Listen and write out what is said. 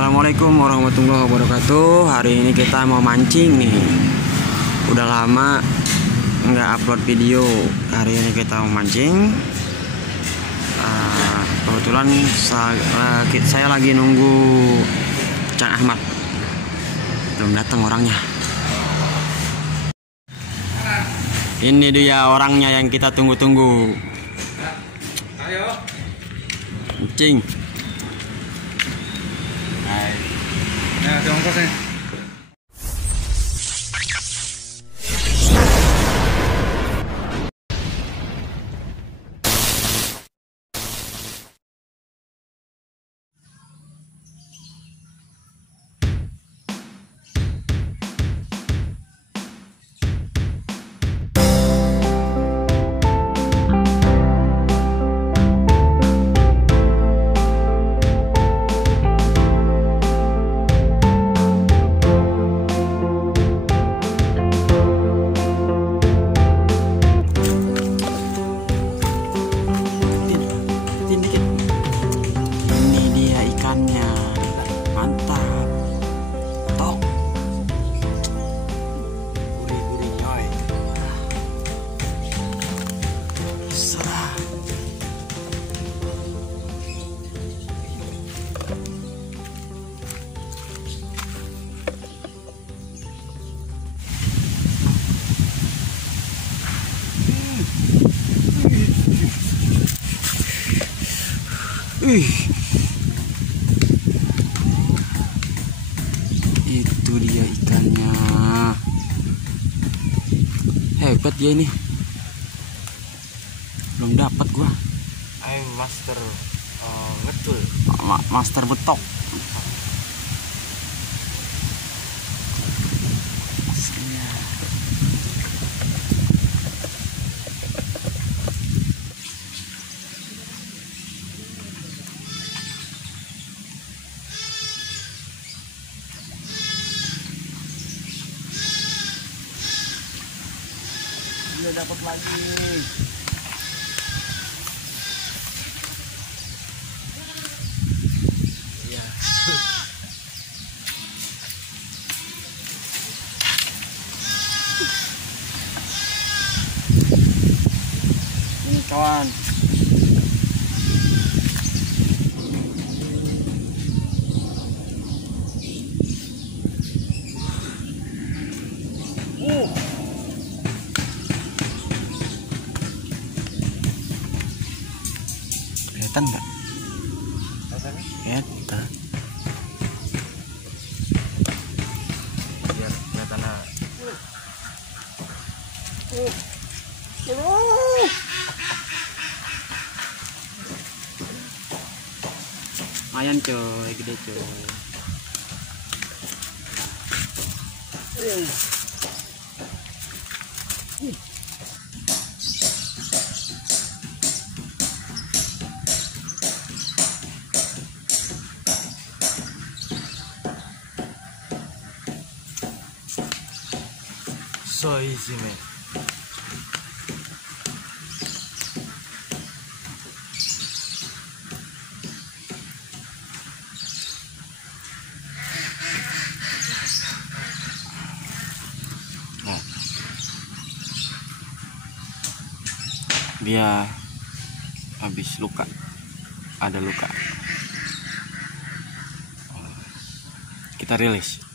Assalamualaikum warahmatullahi wabarakatuh. Hari ini kita mau mancing nih. Udah lama nggak upload video. Hari ini kita mau mancing. Kebetulan saya lagi nunggu Cang Ahmad. Belum datang orangnya. Ini dia orangnya yang kita tunggu-tunggu. Ayo. Mancing. Nah, ada ongkosnya. Itu dia ikannya. Hebat ya ini. Belum dapat gua. Master ngetul. Master betok. Udah dapat lagi. Iya. Ini kawan. Kelihatan nggak? Kelihatan. Biar kelihatan. Lumayan coy, gede coy. So easy, man. Dia habis luka, ada luka. Kita rilis.